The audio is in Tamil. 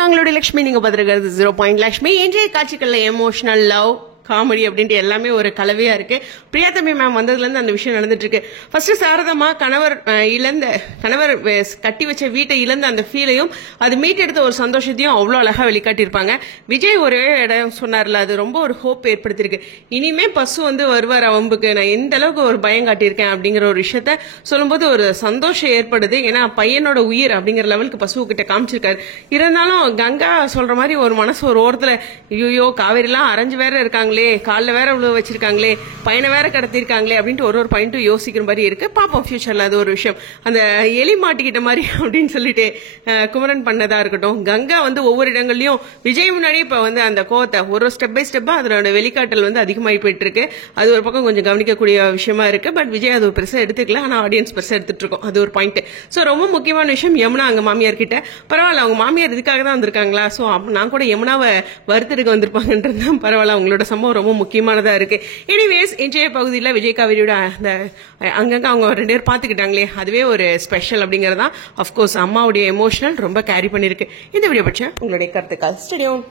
நாங்களுடைய லட்சுமி, நீங்க பதிரகிறது 0 லட்சுமி. இன்றைய காட்சிகள்ல எமோஷனல், லவ், காமெடி அப்படின்ட்டு எல்லாமே ஒரு கலவையா இருக்கு. பிரியா தம்பி மேம் வந்ததுல இருந்து அந்த விஷயம் நடந்துட்டு இருக்கு. ஃபர்ஸ்ட் சாரதமா கணவர் கட்டி வச்ச வீட்டை இழந்த அந்த ஃபீலையும் அது மீட்டெடுத்த ஒரு சந்தோஷத்தையும் அவ்வளவு அழகா வெளிக்காட்டியிருப்பாங்க. விஜய் ஒரே இடம் சொன்னார்ல, அது ரொம்ப ஒரு ஹோப் ஏற்படுத்திருக்கு. இனிமே பசு வருவார் அவம்புக்கு, நான் எந்த அளவுக்கு ஒரு பயம் காட்டியிருக்கேன் அப்படிங்கிற ஒரு விஷயத்த சொல்லும்போது ஒரு சந்தோஷம் ஏற்படுது. ஏன்னா பையனோட உயிர் அப்படிங்கிற லெவலுக்கு பசு கிட்ட காமிச்சிருக்காரு. இருந்தாலும் கங்கா சொல்ற மாதிரி ஒரு மனசு ஒரு ஓரத்துல, ஐயோ காவேரி எல்லாம் அரைஞ்சு வேற இருக்காங்களே, காலில் வேற உள்ள வச்சிருக்காங்களே, பையனை வேற கடத்திருக்காங்களே அப்படின்ட்டு ஒரு பாயிண்ட்டும் யோசிக்கிற மாதிரி இருக்கு. பாப்போம் ஃபியூச்சர்ல அது ஒரு விஷயம். அந்த எலி மாட்டிக்கிட்ட மாதிரி அப்படின்னு சொல்லிட்டு குமரன் பண்ணதா இருக்கட்டும். கங்கா ஒவ்வொரு இடங்கள்லயும் விஜய் முன்னாடி இப்ப அந்த கோவத்தை ஒரு ஸ்டெப் பை ஸ்டெப்பா அதனோட வெளிக்காட்டல் அதிகமாகி போயிட்டு இருக்கு. அது ஒரு பக்கம் கொஞ்சம் கவனிக்கக்கூடிய விஷயமா இருக்கு. பட் விஜய் அது பெருசா எடுத்துக்கல, ஆனா ஆடியன்ஸ் பெருசா எடுத்துட்டு இருக்கோம். அது ஒரு பாயிண்ட். சோ ரொம்ப முக்கியமான விஷயம், யமுனா அங்க மாமியார் கிட்ட பரவாயில்ல, அவங்க மாமியார் இதுக்காக தான் வந்திருக்காங்களா, சோ நான் கூட யமுனாவை வருத்தருக்கு வந்திருப்பாங்கன்றது பரவாயில்ல, அவங்களோட சம்பவம் ரொம்ப முக்கியமானதா இருக்கு. எனிவேஸ் இன்றைய பகுதியில் விஜய் காவேரியோட அந்த அங்கங்க அவங்க 2 பேர் பாத்துக்கிட்டாங்களே, அதுவே ஒரு ஸ்பெஷல் அப்படிங்கறதா. அப்கோர்ஸ் அம்மாவுடைய எமோஷனல் ரொம்ப கேரி பண்ணிருக்கு. இந்த வீடியோ பற்றி உங்களுடைய கருத்துக்கள் ஸ்டேடியம்.